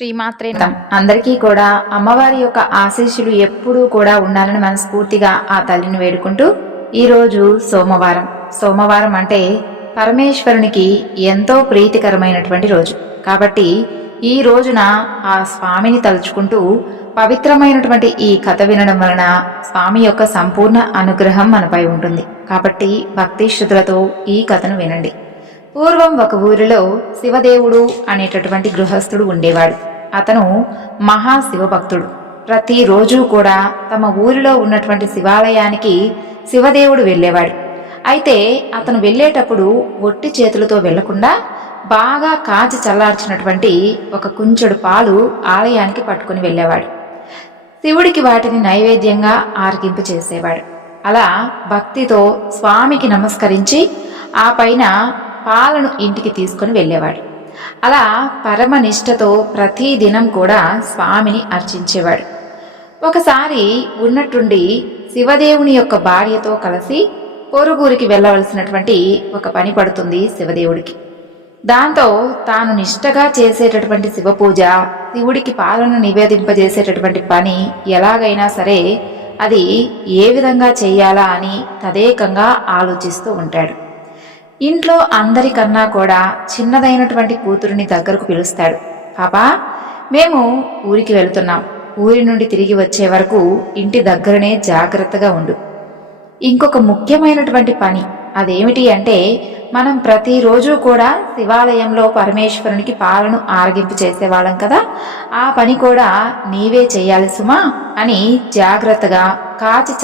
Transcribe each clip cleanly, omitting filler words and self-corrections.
శ్రీమాత్రే అందరికీ కూడా అమ్మవారి యొక్క ఆశీస్సులు ఎప్పుడూ కూడా ఉండాలని మనస్ఫూర్తిగా ఆ తల్లిని వేడుకుంటూ ఈరోజు సోమవారం అంటే పరమేశ్వరునికి ఎంతో ప్రీతికరమైనటువంటి రోజు కాబట్టి ఈ రోజున ఆ స్వామిని తలుచుకుంటూ పవిత్రమైనటువంటి ఈ కథ వినడం వలన స్వామి యొక్క సంపూర్ణ అనుగ్రహం మనపై ఉంటుంది. కాబట్టి భక్తి శ్రద్ధలతో ఈ కథను వినండి. పూర్వం ఒక ఊరిలో శివదేవుడు అనేటటువంటి గృహస్థుడు ఉండేవాడు. అతను మహాశివభక్తుడు. ప్రతిరోజు కూడా తమ ఊరిలో ఉన్నటువంటి శివాలయానికి శివదేవుడు వెళ్ళేవాడు. అయితే అతను వెళ్ళేటప్పుడు ఒట్టి చేతులతో వెళ్లకుండా బాగా కాచి చల్లార్చినటువంటి ఒక కుంచెడు పాలు ఆలయానికి పట్టుకుని వెళ్ళేవాడు. శివుడికి వాటిని నైవేద్యంగా ఆరగింపు చేసేవాడు. అలా భక్తితో స్వామికి నమస్కరించి ఆ పైన పాలను ఇంటికి తీసుకుని వెళ్ళేవాడు. అలా పరమనిష్టతో ప్రతిదినం కూడా స్వామిని అర్చించేవాడు. ఒకసారి ఉన్నట్టుండి శివదేవుని యొక్క భార్యతో కలిసి పొరుగురికి వెళ్ళవలసినటువంటి ఒక పని పడుతుంది శివదేవుడికి. దాంతో తాను నిష్టగా చేసేటటువంటి శివపూజ, శివుడికి పాలను నివేదింపజేసేటటువంటి పని ఎలాగైనా సరే అది ఏ విధంగా చెయ్యాలా అని తదేకంగా ఆలోచిస్తూ ఉంటాడు. ఇంట్లో అందరికన్నా కూడా చిన్నదైనటువంటి కూతురిని దగ్గరకు పిలుస్తాడు. పాపా, మేము ఊరికి వెళుతున్నాం. ఊరి నుండి తిరిగి వచ్చే వరకు ఇంటి దగ్గరనే జాగ్రత్తగా ఉండు. ఇంకొక ముఖ్యమైనటువంటి పని అదేమిటి అంటే, మనం ప్రతిరోజు కూడా శివాలయంలో పరమేశ్వరునికి పాలను ఆరగింపు చేసేవాళ్ళం కదా, ఆ పని కూడా నీవే చెయ్యాలి సుమా అని జాగ్రత్తగా కాచి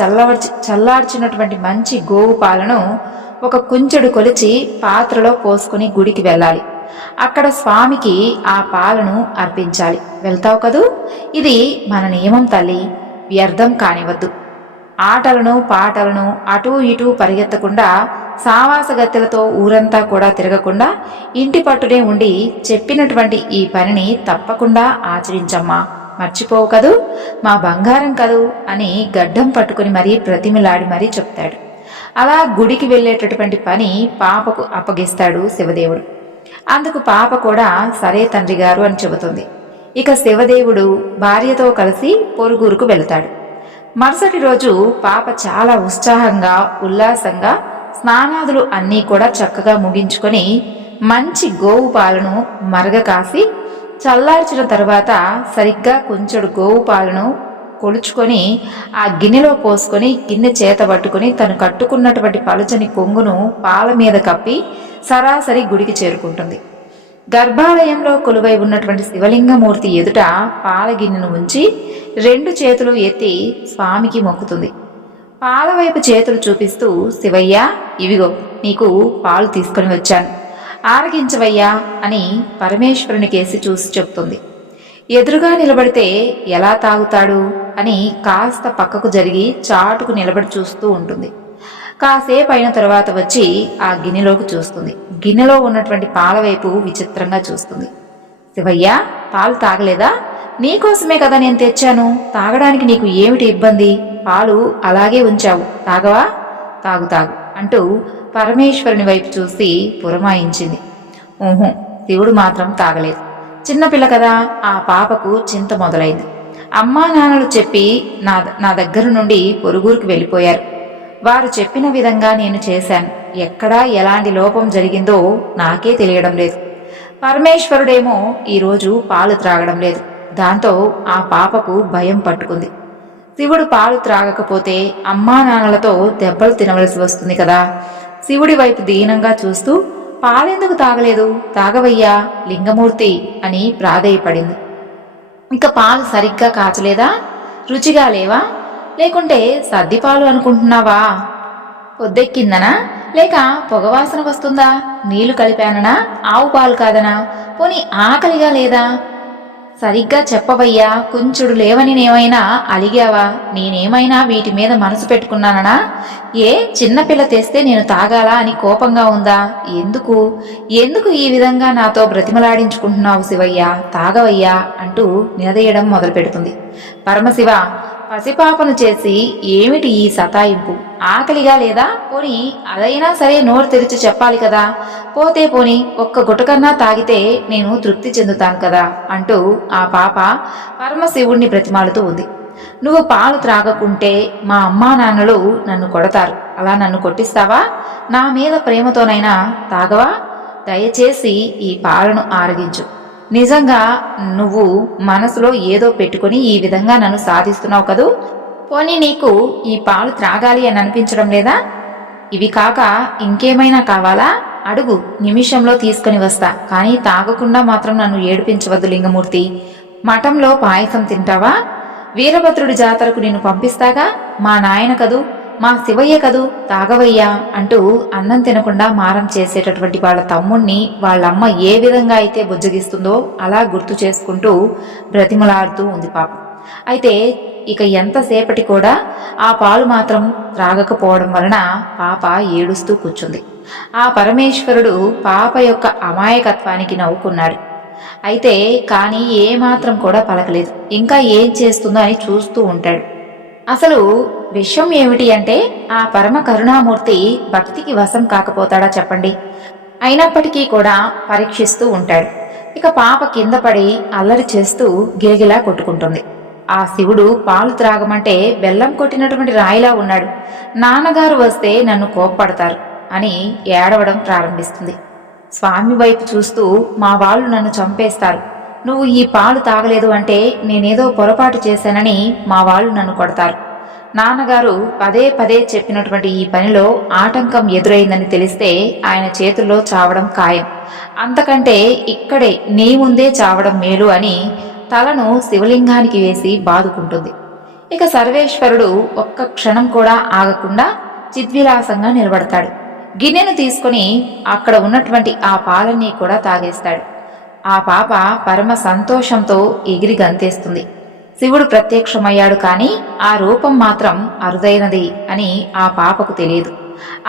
చల్లార్చినటువంటి మంచి గోవు పాలను ఒక కుంచెడు కొలిచి పాత్రలో పోసుకుని గుడికి వెళ్ళాలి. అక్కడ స్వామికి ఆ పాలను అర్పించాలి. వెళ్తావు కదూ? ఇది మన నియమం తల్లి, వ్యర్థం కానివద్దు. ఆటలను పాటలను అటూ ఇటూ పరిగెత్తకుండా, సావాసగత్తెలతో ఊరంతా కూడా తిరగకుండా ఇంటి పట్టునే ఉండి చెప్పినటువంటి ఈ పనిని తప్పకుండా ఆచరించమ్మా, మర్చిపోవు కదూ, మా బంగారం కదూ అని గడ్డం పట్టుకుని మరీ ప్రతిమిలాడి మరీ చెప్తాడు. అలా గుడికి వెళ్ళేటటువంటి పని పాపకు అప్పగిస్తాడు శివదేవుడు. అందుకు పాప కూడా సరే తండ్రి గారు అని చెబుతుంది. ఇక శివదేవుడు భార్యతో కలిసి పొరుగురుకు వెళతాడు. మరుసటి రోజు పాప చాలా ఉత్సాహంగా ఉల్లాసంగా స్నానాదులు అన్నీ కూడా చక్కగా ముగించుకొని మంచి గోవు పాలను మరగ కాసి చల్లార్చిన తరువాత సరిగ్గా కొంచెడు గోవు పాలను కొలుచుకొని ఆ గిన్నెలో పోసుకొని గిన్నె చేత పట్టుకుని తను కట్టుకున్నటువంటి పలుచని కొంగును పాల మీద కప్పి సరాసరి గుడికి చేరుకుంటుంది. గర్భాలయంలో కొలువై ఉన్నటువంటి శివలింగమూర్తి ఎదుట పాల గిన్నెను ఉంచి 2 చేతులు ఎత్తి స్వామికి మొక్కుతుంది. పాల వైపు చేతులు చూపిస్తూ, శివయ్య, ఇవిగో నీకు పాలు తీసుకొని వచ్చాను, ఆరగించవయ్యా అని పరమేశ్వరునికేసి చూసి చెప్తుంది. ఎదురుగా నిలబడితే ఎలా తాగుతాడు అని కాస్త పక్కకు జరిగి చాటుకు నిలబడి చూస్తూ ఉంటుంది. కాసేపు అయిన తరువాత వచ్చి ఆ గిన్నెలోకి చూస్తుంది. గిన్నెలో ఉన్నటువంటి పాల వైపు విచిత్రంగా చూస్తుంది. శివయ్య, పాలు తాగలేదా? నీకోసమే కదా నేను తెచ్చాను, తాగడానికి నీకు ఏమిటి ఇబ్బంది? పాలు అలాగే ఉంచావు, తాగవా? తాగు తాగు అంటూ పరమేశ్వరుని వైపు చూసి పురమాయించింది. ఊహు, శివుడు మాత్రం తాగలేదు. చిన్నపిల్ల కదా, ఆ పాపకు చింత మొదలైంది. అమ్మా నాన్నలు చెప్పి నా దగ్గర నుండి పొరుగురికి వెళ్ళిపోయారు. వారు చెప్పిన విధంగా నేను చేశాను. ఎక్కడా ఎలాంటి లోపం జరిగిందో నాకే తెలియడం లేదు. పరమేశ్వరుడేమో ఈరోజు పాలు త్రాగడం లేదు. దాంతో ఆ పాపకు భయం పట్టుకుంది. శివుడు పాలు త్రాగకపోతే అమ్మా నాన్నలతో దెబ్బలు తినవలసి వస్తుంది కదా. శివుడి వైపు దీనంగా చూస్తూ, పాలెందుకు తాగలేదు? తాగవయ్యా లింగమూర్తి అని ప్రాధేయపడింది. ఇక పాలు సరిగ్గా కాచలేదా? రుచిగా లేవా? లేకుంటే సద్దిపాలు అనుకుంటున్నావా? పొద్దెక్కిందనా? లేక పొగవాసన వస్తుందా? నీళ్లు కలిపాననా? ఆవు పాలు కాదనా? పోనీ ఆకలిగా లేదా? సరిగ్గా చెప్పవయ్యా, కొంచెడు లేవని నేమైనా అలిగావా? నేనేమైనా వీటి మీద మనసు పెట్టుకున్నానా? ఏ చిన్నపిల్ల తెస్తే నేను తాగాలా అని కోపంగా ఉందా? ఎందుకు ఈ విధంగా నాతో బ్రతిమలాడించుకుంటున్నావు శివయ్యా? తాగవయ్యా అంటూ నిలదీయడం మొదలు పెడుతుంది. పరమశివ, పసిపాపను చేసి ఏమిటి ఈ సతాయింపు? ఆకలిగా లేదా? పోనీ అదైనా సరే నోరు తెరిచి చెప్పాలి కదా. పోతే పోని ఒక్క గుటకన్నా తాగితే నేను తృప్తి చెందుతాను కదా అంటూ ఆ పాప పరమశివుణ్ణి బ్రతిమాలుతూ ఉంది. నువ్వు పాలు త్రాగకుంటే మా అమ్మా నాన్నలు నన్ను కొడతారు. అలా నన్ను కొట్టిస్తావా? నా మీద ప్రేమతోనైనా తాగవా? దయచేసి ఈ పాలను ఆరగించు. నిజంగా నువ్వు మనసులో ఏదో పెట్టుకుని ఈ విధంగా నన్ను సాధిస్తున్నావు కదూ. పోనీ నీకు ఈ పాలు త్రాగాలి అని అనిపించడం లేదా? ఇవి కాక ఇంకేమైనా కావాలా? అడుగు, నిమిషంలో తీసుకుని వస్తా. కానీ తాగకుండా మాత్రం నన్ను ఏడిపించవద్దు లింగమూర్తి. మఠంలో పాయసం తింటావా? వీరభద్రుడి జాతరకు నిన్ను పంపిస్తాగా. మా నాయన కదూ, మా శివయ్య కదూ, తాగవయ్యా అంటూ అన్నం తినకుండా మారం చేసేటటువంటి వాళ్ళ తమ్ముణ్ణి వాళ్ళమ్మ ఏ విధంగా అయితే బుజ్జగిస్తుందో అలా గుర్తు చేసుకుంటూ బ్రతిమలాడుతూ ఉంది పాప. అయితే ఇక ఎంతసేపటి కూడా ఆ పాలు మాత్రం త్రాగకపోవడం వలన పాప ఏడుస్తూ కూర్చుంది. ఆ పరమేశ్వరుడు పాప యొక్క అమాయకత్వానికి నవ్వుకున్నాడు. అయితే కానీ ఏమాత్రం కూడా పలకలేదు. ఇంకా ఏం చేస్తుందో అని చూస్తూ ఉంటాడు. అసలు విషయం ఏమిటి అంటే, ఆ పరమ కరుణామూర్తి భక్తికి వశం కాకపోతాడా చెప్పండి? అయినప్పటికీ కూడా పరీక్షిస్తూ ఉంటాడు. ఇక పాప కింద పడి అల్లరి చేస్తూ గిలగిలా కొట్టుకుంటుంది. ఆ శివుడు పాలు త్రాగమంటే బెల్లం కొట్టినటువంటి రాయిలా ఉన్నాడు. నాన్నగారు వస్తే నన్ను కోప్పడతారు అని ఏడవడం ప్రారంభిస్తుంది. స్వామి వైపు చూస్తూ, మా వాళ్ళు నన్ను చంపేస్తారు, నువ్వు ఈ పాలు తాగలేదు అంటే నేనేదో పొరపాటు చేశానని మా వాళ్ళు నన్ను కొడతారు. నాన్నగారు పదే పదే చెప్పినటువంటి ఈ పనిలో ఆటంకం ఎదురైందని తెలిస్తే ఆయన చేతుల్లో చావడం ఖాయం. అంతకంటే ఇక్కడే నీ ముందే చావడం మేలు అని తలను శివలింగానికి వేసి బాదుకుంటుంది. ఇక సర్వేశ్వరుడు ఒక్క క్షణం కూడా ఆగకుండా చిద్విలాసంగా నిలబడతాడు. గిన్నెను తీసుకుని అక్కడ ఉన్నటువంటి ఆ పాలన్నీ కూడా తాగేస్తాడు. ఆ పాప పరమ సంతోషంతో ఎగిరి గంతేస్తుంది. శివుడు ప్రత్యక్షమయ్యాడు, కానీ ఆ రూపం మాత్రం అరుదైనది అని ఆ పాపకు తెలియదు.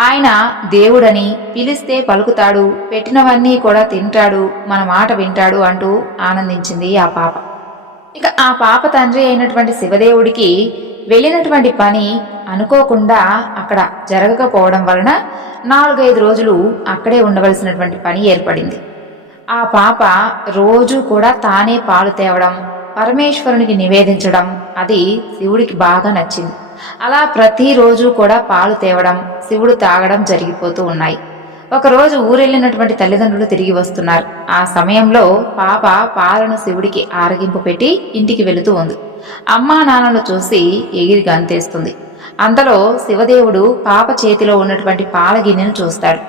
ఆయన దేవుడని, పిలిస్తే పలుకుతాడు, పెట్టినవన్నీ కూడా తింటాడు, మన మాట వింటాడు అంటూ ఆనందించింది ఆ పాప. ఇక ఆ పాప తండ్రి అయినటువంటి శివదేవుడికి వెళ్ళినటువంటి పని అనుకోకుండా అక్కడ జరగకపోవడం వలన 4-5 రోజులు అక్కడే ఉండవలసినటువంటి పని ఏర్పడింది. ఆ పాప రోజు కూడా తానే పాలు తేవడం, పరమేశ్వరునికి నివేదించడం అది శివుడికి బాగా నచ్చింది. అలా ప్రతిరోజు కూడా పాలు తేవడం, శివుడు తాగడం జరిగిపోతూ ఉన్నాయి. ఒకరోజు ఊరెళ్ళినటువంటి తల్లిదండ్రులు తిరిగి వస్తున్నారు. ఆ సమయంలో పాప పాలను శివుడికి ఆరగింపు పెట్టి ఇంటికి వెళుతూ ఉంది. అమ్మా నాన్నలు చూసి ఎగిరి గంతేస్తుంది. అంతలో శివదేవుడు పాప చేతిలో ఉన్నటువంటి పాల గిన్నెను చూస్తాడు.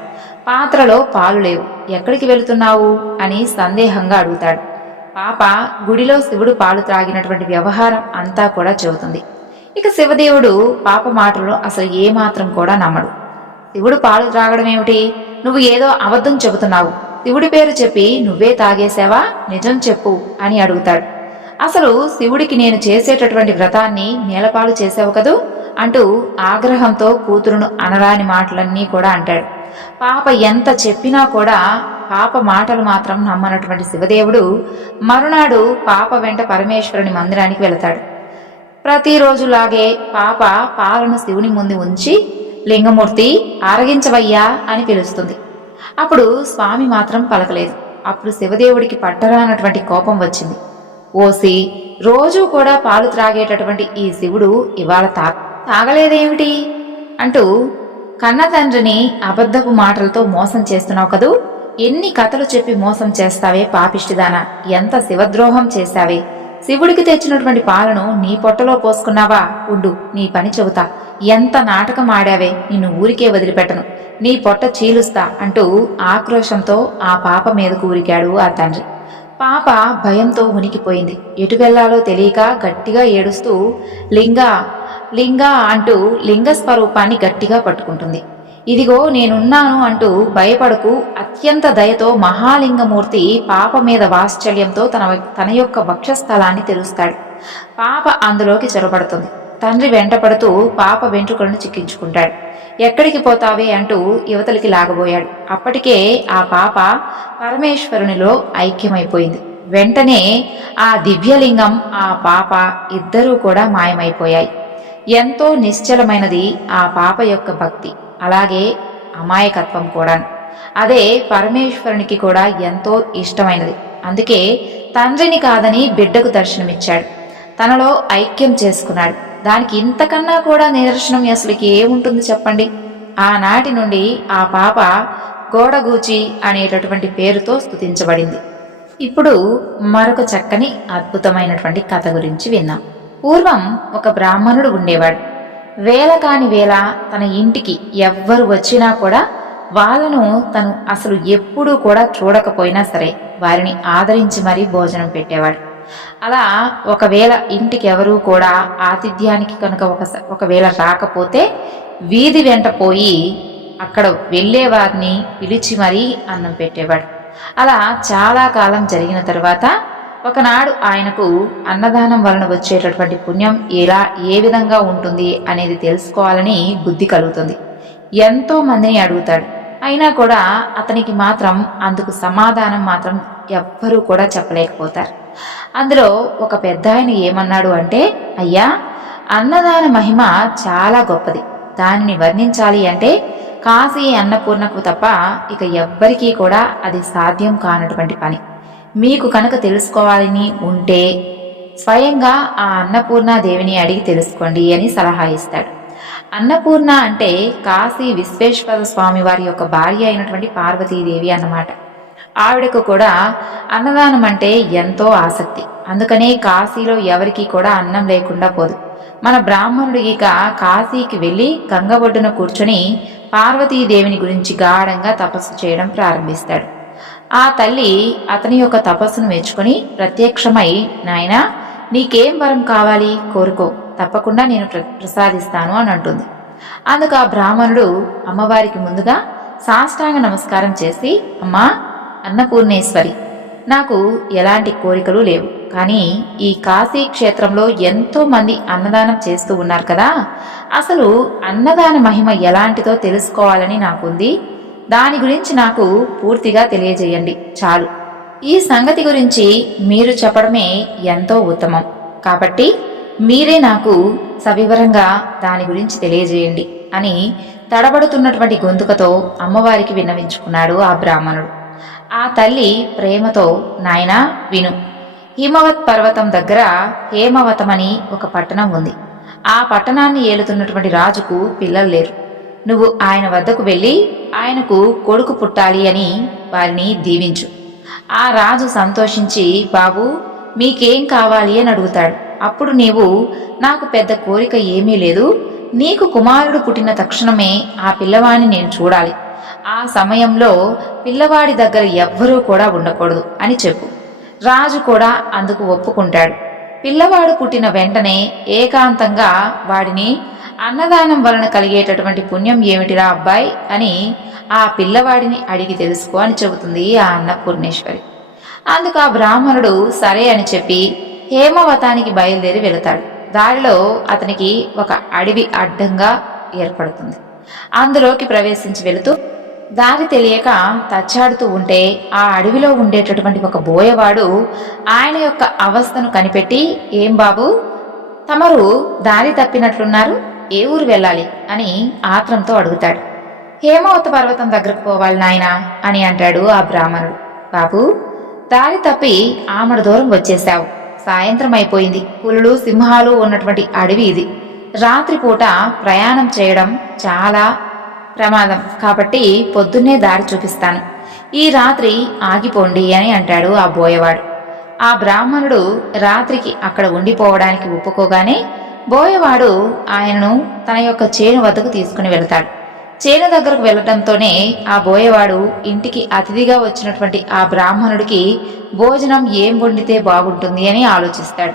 పాత్రలో పాలు లేవు. ఎక్కడికి వెళుతున్నావు అని సందేహంగా అడుగుతాడు. పాప గుడిలో శివుడు పాలు త్రాగినటువంటి వ్యవహారం అంతా కూడా చెబుతుంది. ఇక శివదేవుడు పాప మాటలు అసలు ఏమాత్రం కూడా నమ్మడు. శివుడు పాలు త్రాగడం ఏమిటి? నువ్వు ఏదో అబద్ధం చెబుతున్నావు. శివుడి పేరు చెప్పి నువ్వే తాగేశావా? నిజం చెప్పు అని అడుగుతాడు. అసలు శివుడికి నేను చేసేటటువంటి వ్రతాన్ని నేలపాలు చేసావు కదూ అంటూ ఆగ్రహంతో కూతురును అనరాని మాటలన్నీ కూడా అంటాడు. పాప ఎంత చెప్పినా కూడా పాప మాటలు మాత్రం నమ్మనటువంటి శివదేవుడు మరునాడు పాప వెంట పరమేశ్వరుని మందిరానికి వెళతాడు. ప్రతిరోజులాగే పాప పాలను శివుని ముందు ఉంచి, లింగమూర్తి ఆరగించవయ్యా అని పిలుస్తుంది. అప్పుడు స్వామి మాత్రం పలకలేదు. అప్పుడు శివదేవుడికి పట్టరానటువంటి కోపం వచ్చింది. ఓసి, రోజూ కూడా పాలు త్రాగేటటువంటి ఈ శివుడు ఇవాళ తాగలేదేమిటి అంటూ కన్న తండ్రిని అబద్ధపు మాటలతో మోసం చేస్తున్నావు కదూ. ఎన్ని కథలు చెప్పి మోసం చేస్తావే పాపిష్టిదానా, ఎంత శివద్రోహం చేశావే. శివుడికి తెచ్చినటువంటి పాలను నీ పొట్టలో పోసుకున్నావా? ఉండు, నీ పని చెబుతా. ఎంత నాటకం ఆడావే, నిన్ను ఊరికే వదిలిపెట్టను, నీ పొట్ట చీలుస్తా అంటూ ఆక్రోశంతో ఆ పాప మీదకు ఊరికాడు ఆ తండ్రి. పాప భయంతో ఉనికిపోయింది. ఎటు వెళ్లాలో తెలియక గట్టిగా ఏడుస్తూ లింగా లింగా అంటూ లింగస్వరూపాన్ని గట్టిగా పట్టుకుంటుంది. ఇదిగో నేనున్నాను అంటూ భయపడకు, అత్యంత దయతో మహాలింగమూర్తి పాప మీద వాత్సల్యంతో తన యొక్క వక్షస్థలాన్ని తెరుస్తాడు. పాప అందులోకి చొరబడుతుంది. తండ్రి వెంటపడుతూ పాప వెంట్రుకలను చిక్కించుకుంటాడు. ఎక్కడికి పోతావే అంటూ యువతలికి లాగబోయాడు. అప్పటికే ఆ పాప పరమేశ్వరునిలో ఐక్యమైపోయింది. వెంటనే ఆ దివ్యలింగం, ఆ పాప ఇద్దరూ కూడా మాయమైపోయాయి. ఎంతో నిశ్చలమైనది ఆ పాప యొక్క భక్తి, అలాగే అమాయకత్వం కూడా. అదే పరమేశ్వరునికి కూడా ఎంతో ఇష్టమైనది. అందుకే తండ్రిని కాదని బిడ్డకు దర్శనమిచ్చాడు, తనలో ఐక్యం చేసుకున్నాడు. దానికి ఇంతకన్నా కూడా నిదర్శనం అసలుకి ఏముంటుంది చెప్పండి. ఆనాటి నుండి ఆ పాప గోడగూచి అనేటటువంటి పేరుతో స్తుతించబడింది. ఇప్పుడు మరొక చక్కని అద్భుతమైనటువంటి కథ గురించి విన్నాం. పూర్వం ఒక బ్రాహ్మణుడు ఉండేవాడు. వేల కాని వేళ తన ఇంటికి ఎవ్వరు వచ్చినా కూడా వాళ్ళను తను అసలు ఎప్పుడూ కూడా చూడకపోయినా సరే వారిని ఆదరించి మరీ భోజనం పెట్టేవాడు. అలా ఒకవేళ ఇంటికి ఎవరూ కూడా ఆతిథ్యానికి కనుక ఒకవేళ రాకపోతే వీధి వెంట పోయి అక్కడ వెళ్ళే వారిని పిలిచి మరీ అన్నం పెట్టేవాడు. అలా చాలా కాలం జరిగిన తర్వాత ఒకనాడు ఆయనకు అన్నదానం వలన వచ్చేటటువంటి పుణ్యం ఏ విధంగా ఉంటుంది అనేది తెలుసుకోవాలని బుద్ధి కలుగుతుంది. ఎంతో మందిని అడుగుతాడు, అయినా కూడా అతనికి మాత్రం అందుకు సమాధానం మాత్రం ఎవ్వరూ కూడా చెప్పలేకపోతారు. అందులో ఒక పెద్ద ఆయన ఏమన్నాడు అంటే, అయ్యా, అన్నదాన మహిమ చాలా గొప్పది. దానిని వర్ణించాలి అంటే కాశీ అన్నపూర్ణకు తప్ప ఇక ఎవ్వరికీ కూడా అది సాధ్యం కానటువంటి పని. మీకు కనుక తెలుసుకోవాలని ఉంటే స్వయంగా ఆ అన్నపూర్ణాదేవిని అడిగి తెలుసుకోండి అని సలహా ఇస్తాడు. అన్నపూర్ణ అంటే కాశీ విశ్వేశ్వర స్వామి వారి యొక్క భార్య అయినటువంటి పార్వతీదేవి అన్నమాట. ఆవిడకు కూడా అన్నదానం అంటే ఎంతో ఆసక్తి. అందుకనే కాశీలో ఎవరికీ కూడా అన్నం లేకుండా పోదు. మన బ్రాహ్మణుడు ఇక కాశీకి వెళ్ళి గంగ ఒడ్డున కూర్చొని పార్వతీదేవిని గురించి గాఢంగా తపస్సు చేయడం ప్రారంభిస్తాడు. ఆ తల్లి అతని యొక్క తపస్సును మెచ్చుకొని ప్రత్యక్షమై, నాయనా, నీకేం వరం కావాలి కోరుకో, తప్పకుండా నేను ప్రసాదిస్తాను అని అంటుంది. అందుకు ఆ బ్రాహ్మణుడు అమ్మవారికి ముందుగా సాష్టాంగ నమస్కారం చేసి, అమ్మా అన్నపూర్ణేశ్వరి, నాకు ఎలాంటి కోరికలు లేవు, కానీ ఈ కాశీ క్షేత్రంలో ఎంతో మంది అన్నదానం చేస్తూ ఉన్నారు కదా, అసలు అన్నదాన మహిమ ఎలాంటిదో తెలుసుకోవాలని నాకుంది. దాని గురించి నాకు పూర్తిగా తెలియజేయండి చాలు. ఈ సంగతి గురించి మీరు చెప్పడమే ఎంతో ఉత్తమం, కాబట్టి మీరే నాకు సవివరంగా దాని గురించి తెలియజేయండి అని తడబడుతున్నటువంటి గొంతుకతో అమ్మవారికి విన్నవించుకున్నాడు ఆ బ్రాహ్మణుడు. ఆ తల్లి ప్రేమతో, నాయనా విను, హిమవత్ పర్వతం దగ్గర హేమవతమని ఒక పట్టణం ఉంది. ఆ పట్టణాన్ని ఏలుతున్నటువంటి రాజుకు పిల్లలు లేరు. నువ్వు ఆయన వద్దకు వెళ్ళి ఆయనకు కొడుకు పుట్టాలి అని వారిని దీవించు. ఆ రాజు సంతోషించి, బాబు మీకేం కావాలి అని అడుగుతాడు. అప్పుడు నీవు, నాకు పెద్ద కోరిక ఏమీ లేదు, నీకు కుమారుడు పుట్టిన తక్షణమే ఆ పిల్లవాడిని నేను చూడాలి. ఆ సమయంలో పిల్లవాడి దగ్గర ఎవ్వరూ కూడా ఉండకూడదు అని చెప్పు. రాజు కూడా అందుకు ఒప్పుకుంటాడు. పిల్లవాడు పుట్టిన వెంటనే ఏకాంతంగా వాడిని, అన్నదానం వలన కలిగేటటువంటి పుణ్యం ఏమిటిరా అబ్బాయి అని ఆ పిల్లవాడిని అడిగి తెలుసుకో అని చెబుతుంది ఆ అన్నపూర్ణేశ్వరి. అందుకు ఆ బ్రాహ్మణుడు సరే అని చెప్పి హేమవతానికి బయలుదేరి వెళతాడు. దారిలో అతనికి ఒక అడవి అడ్డంగా ఏర్పడుతుంది. అందులోకి ప్రవేశించి వెళుతూ దారి తెలియక తచ్చాడుతూ ఉంటే ఆ అడవిలో ఉండేటటువంటి ఒక బోయవాడు ఆయన యొక్క అవస్థను కనిపెట్టి, ఏం బాబు, తమరు దారి తప్పినట్లున్నారు, ఏ ఊరు వెళ్ళాలి అని ఆత్రంతో అడుగుతాడు. హేమవత పర్వతం దగ్గరకు పోవాలి నాయనా అని అంటాడు ఆ బ్రాహ్మణుడు. బాబు, దారి తప్పి ఆమడ దూరం వచ్చేశావు. సాయంత్రం అయిపోయింది. పులులు సింహాలు ఉన్నటువంటి అడవి ఇది. రాత్రిపూట ప్రయాణం చేయడం చాలా ప్రమాదం, కాబట్టి పొద్దున్నే దారి చూపిస్తాను. ఈ రాత్రి ఆగిపోండి అని అంటాడు ఆ బోయవాడు. ఆ బ్రాహ్మణుడు రాత్రికి అక్కడ ఉండిపోవడానికి ఒప్పుకోగానే బోయవాడు ఆయనను తన యొక్క చేను వద్దకు తీసుకుని వెళతాడు. చేను దగ్గరకు వెళ్లడంతోనే ఆ బోయవాడు ఇంటికి అతిథిగా వచ్చినటువంటి ఆ బ్రాహ్మణుడికి భోజనం ఏం వండితే బాగుంటుంది అని ఆలోచిస్తాడు.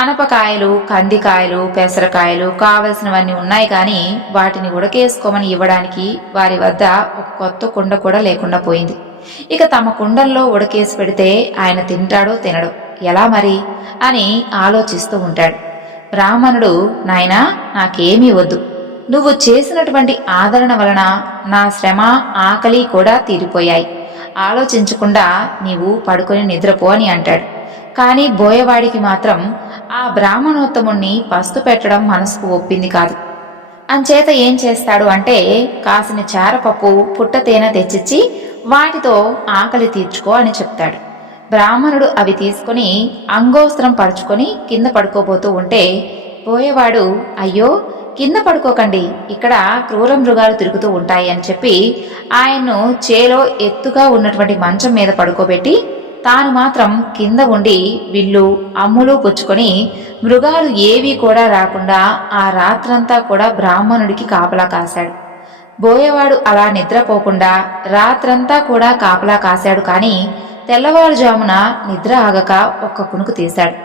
అనపకాయలు, కందికాయలు, పెసరకాయలు కావలసినవన్నీ ఉన్నాయి, కానీ వాటిని ఉడకేసుకోమని ఇవ్వడానికి వారి వద్ద ఒక కొత్త కుండ కూడా లేకుండా పోయింది. ఇక తమ కుండల్లో ఉడకేసి పెడితే ఆయన తింటాడో తినడో, ఎలా మరి అని ఆలోచిస్తూ ఉంటాడు. బ్రాహ్మణుడు, నాయనా, నాకేమీ వద్దు, నువ్వు చేసినటువంటి ఆదరణ వలన నా శ్రమ, ఆకలి కూడా తీరిపోయాయి. ఆలోచించకుండా నీవు పడుకొని నిద్రపో అని అంటాడు. కానీ బోయవాడికి మాత్రం ఆ బ్రాహ్మణోత్తముణ్ణి పస్తు పెట్టడం మనసుకు ఒప్పింది కాదు. అంచేత ఏం చేస్తాడు అంటే కాసిన చారపప్పు పుట్టతేనె తెచ్చిచ్చి వాటితో ఆకలి తీర్చుకో అని చెప్తాడు. బ్రాహ్మణుడు అవి తీసుకుని అంగోస్త్రం పరుచుకొని కింద పడుకోబోతూ ఉంటే పోయేవాడు, అయ్యో కింద పడుకోకండి, ఇక్కడ క్రూర మృగాలు తిరుగుతూ ఉంటాయి అని చెప్పి ఆయన్ను చేలో ఎత్తుగా ఉన్నటువంటి మంచం మీద పడుకోబెట్టి తాను మాత్రం కింద ఉండి విల్లు అమ్ములు పుచ్చుకొని మృగాలు ఏవీ కూడా రాకుండా ఆ రాత్రంతా కూడా బ్రాహ్మణుడికి కాపలా కాశాడు. బోయేవాడు అలా నిద్రపోకుండా రాత్రంతా కూడా కాపలా కాశాడు. కానీ తెల్లవారుజామున నిద్ర ఆగక ఒక్క కునుకు తీశాడు.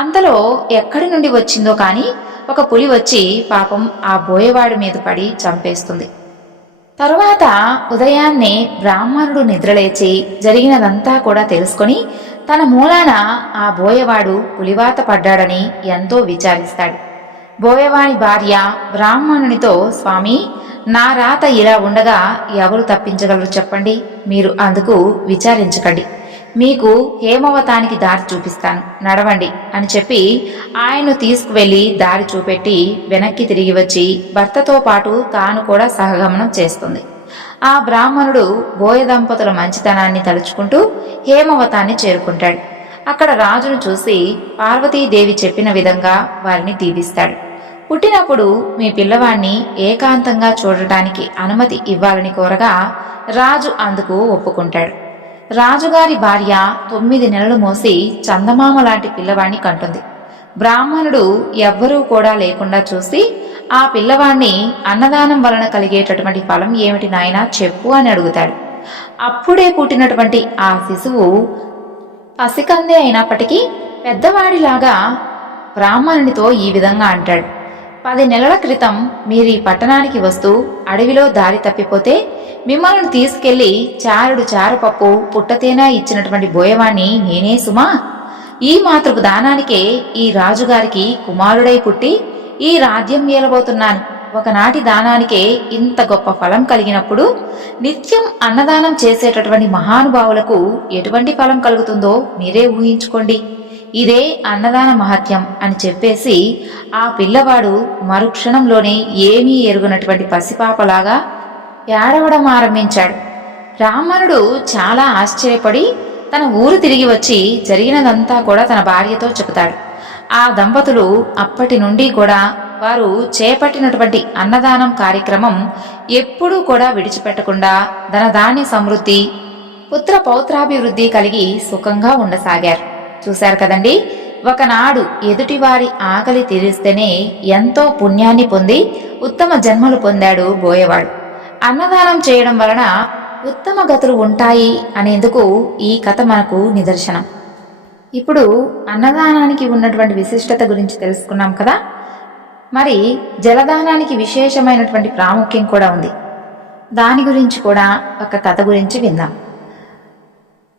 అంతలో ఎక్కడి నుండి వచ్చిందో కాని ఒక పులి వచ్చి పాపం ఆ బోయేవాడి మీద పడి చంపేస్తుంది. తరువాత ఉదయాన్నే బ్రాహ్మణుడు నిద్రలేచి జరిగినదంతా కూడా తెలుసుకొని తన మూలాన ఆ బోయవాడు పులివాత పడ్డాడని ఎంతో విచారిస్తాడు. బోయవాని భార్య బ్రాహ్మణునితో, స్వామి, నా రాత ఇలా ఉండగా ఎవరు తప్పించగలరు చెప్పండి, మీరు అందుకు విచారించకండి, మీకు హేమవతానికి దారి చూపిస్తాను, నడవండి అని చెప్పి ఆయన్ను తీసుకువెళ్లి దారి చూపెట్టి వెనక్కి తిరిగి వచ్చి భర్తతో పాటు తాను కూడా సహగమనం చేస్తుంది. ఆ బ్రాహ్మణుడు బోయ దంపతుల మంచితనాన్ని తలుచుకుంటూ హేమవతాన్ని చేరుకుంటాడు. అక్కడ రాజును చూసి పార్వతీదేవి చెప్పిన విధంగా వారిని దీవిస్తాడు. పుట్టినప్పుడు మీ పిల్లవాణ్ణి ఏకాంతంగా చూడటానికి అనుమతి ఇవ్వాలని కోరగా రాజు అందుకు ఒప్పుకుంటాడు. రాజుగారి భార్య 9 నెలలు మోసి చందమామ లాంటి పిల్లవాణ్ణి కంటుంది. బ్రాహ్మణుడు ఎవ్వరూ కూడా లేకుండా చూసి ఆ పిల్లవాణ్ణి అన్నదానం వలన కలిగేటటువంటి ఫలం ఏమిటి నాయనా చెప్పు అని అడుగుతాడు. అప్పుడే పుట్టినటువంటి ఆ శిశువు పసికందే అయినప్పటికీ పెద్దవాడిలాగా బ్రాహ్మణునితో ఈ విధంగా అంటాడు, 10 నెలల క్రితం మీరు ఈ పట్టణానికి వస్తూ అడవిలో దారి తప్పిపోతే మిమ్మల్ని తీసుకెళ్లి చారుడు చారపప్పు పుట్టతేనా ఇచ్చినటువంటి బోయవాణ్ణి నేనే సుమా. ఈ మాతృకు దానానికే ఈ రాజుగారికి కుమారుడై పుట్టి ఈ రాజ్యం ఏలబోతున్నాను. ఒకనాటి దానానికే ఇంత గొప్ప ఫలం కలిగినప్పుడు నిత్యం అన్నదానం చేసేటటువంటి మహానుభావులకు ఎటువంటి ఫలం కలుగుతుందో మీరే ఊహించుకోండి. ఇదే అన్నదాన మహత్యం అని చెప్పేసి ఆ పిల్లవాడు మరుక్షణంలోనే ఏమీ ఎరుగునటువంటి పసిపాపలాగా ఏడవడం ఆరంభించాడు. బ్రాహ్మణుడు చాలా ఆశ్చర్యపడి తన ఊరు తిరిగి వచ్చి జరిగినదంతా కూడా తన భార్యతో చెబుతాడు. ఆ దంపతులు అప్పటి నుండి కూడా వారు చేపట్టినటువంటి అన్నదానం కార్యక్రమం ఎప్పుడూ కూడా విడిచిపెట్టకుండా ధనధాన్య సమృద్ధి, పుత్ర పౌత్రాభివృద్ధి కలిగి సుఖంగా ఉండసాగారు. చూశారు కదండి, ఒకనాడు ఎదుటివారి ఆకలి తీరిస్తేనే ఎంతో పుణ్యాన్ని పొంది ఉత్తమ జన్మలు పొందాడు బోయవాడు. అన్నదానం చేయడం వలన ఉత్తమ గతులు ఉంటాయి అనేందుకు ఈ కథ మనకు నిదర్శనం. ఇప్పుడు అన్నదానానికి ఉన్నటువంటి విశిష్టత గురించి తెలుసుకున్నాం కదా. మరి జలదానానికి విశేషమైనటువంటి ప్రాముఖ్యం కూడా ఉంది. దాని గురించి కూడా ఒక కథ గురించి విందాం.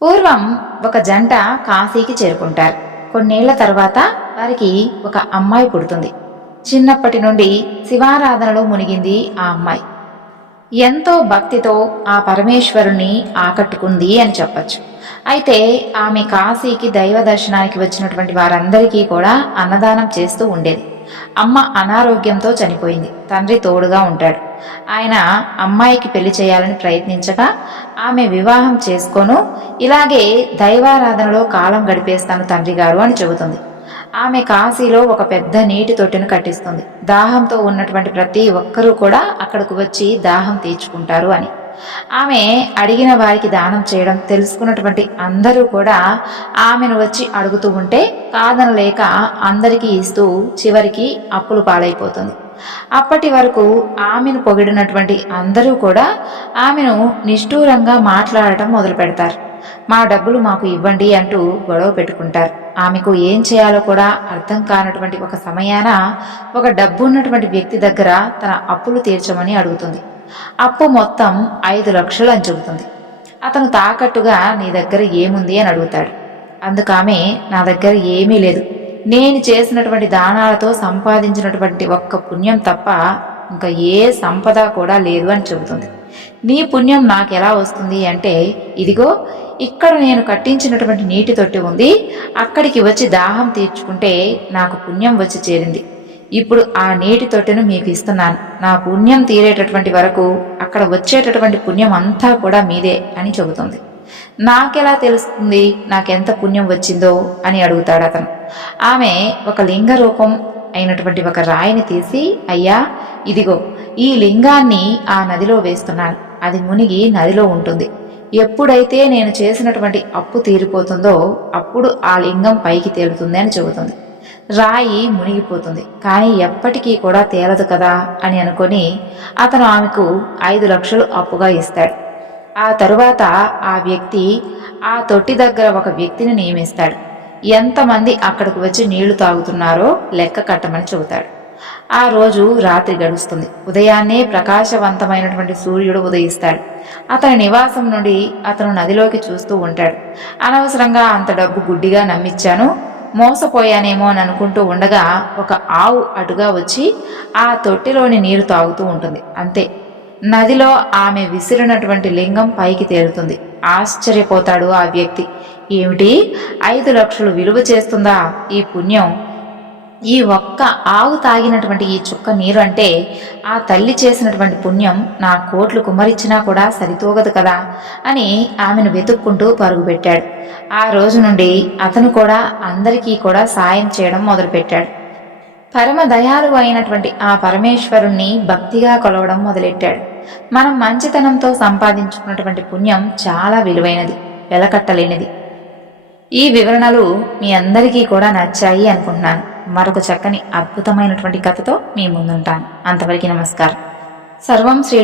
పూర్వం ఒక జంట కాశీకి చేరుకుంటారు. కొన్నేళ్ల తర్వాత వారికి ఒక అమ్మాయి పుడుతుంది. చిన్నప్పటి నుండి శివారాధనలో మునిగింది ఆ అమ్మాయి. ఎంతో భక్తితో ఆ పరమేశ్వరుణ్ణి ఆకట్టుకుంది అని చెప్పచ్చు. అయితే ఆమె కాశీకి దైవ దర్శనానికి వచ్చినటువంటి వారందరికీ కూడా అన్నదానం చేస్తూ ఉండేది. అమ్మ అనారోగ్యంతో చనిపోయింది. తండ్రి తోడుగా ఉంటాడు. ఆయన అమ్మాయికి పెళ్లి చేయాలని ప్రయత్నించగా ఆమె వివాహం చేసుకోను, ఇలాగే దైవారాధనలో కాలం గడిపేస్తాను తండ్రి గారు అని చెబుతుంది. ఆమె కాశీలో ఒక పెద్ద నీటి తొట్టెను కట్టిస్తుంది. దాహంతో ఉన్నటువంటి ప్రతి ఒక్కరూ కూడా అక్కడికి వచ్చి దాహం తీర్చుకుంటారు అని. ఆమె అడిగిన వారికి దానం చేయడం తెలుసుకున్నటువంటి అందరూ కూడా ఆమెను వచ్చి అడుగుతూ ఉంటే కాదనలేక అందరికీ ఇస్తూ చివరికి అప్పులు పాలైపోతుంది. అప్పటి వరకు ఆమెను పొగిడినటువంటి అందరూ కూడా ఆమెను నిష్ఠూరంగా మాట్లాడటం మొదలు పెడతారు. మా డబ్బులు మాకు ఇవ్వండి అంటూ గొడవ పెట్టుకుంటారు. ఆమెకు ఏం చేయాలో కూడా అర్థం కానటువంటి ఒక సమయాన ఒక డబ్బు ఉన్నటువంటి వ్యక్తి దగ్గర తన అప్పులు తీర్చమని అడుగుతుంది. అప్పు మొత్తం 5 లక్షలు అని చెబుతుంది. అతను తాకట్టుగా నీ దగ్గర ఏముంది అని అడుగుతాడు. అందుకామె నా దగ్గర ఏమీ లేదు, నేను చేసినటువంటి దానాలతో సంపాదించినటువంటి ఒక్క పుణ్యం తప్ప ఇంకా ఏ సంపద కూడా లేదు అని చెబుతుంది. నీ పుణ్యం నాకెలా వస్తుంది అంటే, ఇదిగో ఇక్కడ నేను కట్టించినటువంటి నీటి తొట్టి ఉంది, అక్కడికి వచ్చి దాహం తీర్చుకుంటే నాకు పుణ్యం వచ్చి చేరింది. ఇప్పుడు ఆ నీటి తొట్టెను మీకు ఇస్తున్నాను. నా పుణ్యం తీరేటటువంటి వరకు అక్కడ వచ్చేటటువంటి పుణ్యం అంతా కూడా మీదే అని చెబుతుంది. నాకెలా తెలుస్తుంది నాకెంత పుణ్యం వచ్చిందో అని అడుగుతాడు అతను. ఆమె ఒక లింగ రూపం అయినటువంటి ఒక రాయిని తీసి, అయ్యా ఇదిగో ఈ లింగాన్ని ఆ నదిలో వేస్తున్నాను, అది మునిగి నదిలో ఉంటుంది. ఎప్పుడైతే నేను చేసినటువంటి అప్పు తీరిపోతుందో అప్పుడు ఆ లింగం పైకి తేలుతుంది అని చెబుతుంది. రాయి మునిగిపోతుంది, కానీ ఎప్పటికీ కూడా తేలదు కదా అని అనుకొని అతను ఆమెకు 5 లక్షలు అప్పుగా ఇస్తాడు. ఆ తరువాత ఆ వ్యక్తి ఆ తొట్టి దగ్గర ఒక వ్యక్తిని నియమిస్తాడు. ఎంతమంది అక్కడికి వచ్చి నీళ్లు తాగుతున్నారో లెక్క కట్టమని చెబుతాడు. ఆ రోజు రాత్రి గడుస్తుంది. ఉదయాన్నే ప్రకాశవంతమైనటువంటి సూర్యుడు ఉదయిస్తాడు. అతని నివాసం నుండి అతను నదిలోకి చూస్తూ ఉంటాడు. అనవసరంగా అంత డబ్బు గుడ్డిగా నమ్మిచ్చాను, మోసపోయానేమో అని అనుకుంటూ ఉండగా ఒక ఆవు అటుగా వచ్చి ఆ తొట్టిలోని నీరు తాగుతూ ఉంటుంది. అంతే, నదిలో ఆమె విసిరినటువంటి లింగం పైకి తేలుతుంది. ఆశ్చర్యపోతాడు ఆ వ్యక్తి. ఏమిటి, 5 లక్షలు విలువ చేస్తుందా ఈ పుణ్యం? ఈ ఒక్క ఆవు తాగినటువంటి ఈ చుక్క నీరు అంటే ఆ తల్లి చేసినటువంటి పుణ్యం నా కోట్లు కుమ్మరిచ్చినా కూడా సరితూగదు కదా అని ఆమెను వెతుక్కుంటూ పరుగుపెట్టాడు. ఆ రోజు నుండి అతను కూడా అందరికీ కూడా సాయం చేయడం మొదలుపెట్టాడు. పరమ దయాళువు అయినటువంటి ఆ పరమేశ్వరుణ్ణి భక్తిగా కొలవడం మొదలెట్టాడు. మనం మంచితనంతో సంపాదించుకున్నటువంటి పుణ్యం చాలా విలువైనది, వెలకట్టలేనిది. ఈ వివరణలు మీ అందరికీ కూడా నచ్చాయి అనుకుంటున్నాను. మరొక చక్కని అద్భుతమైనటువంటి కథతో మీ ముందుంటాను. అంతవరకు నమస్కారం. సర్వం శ్రీ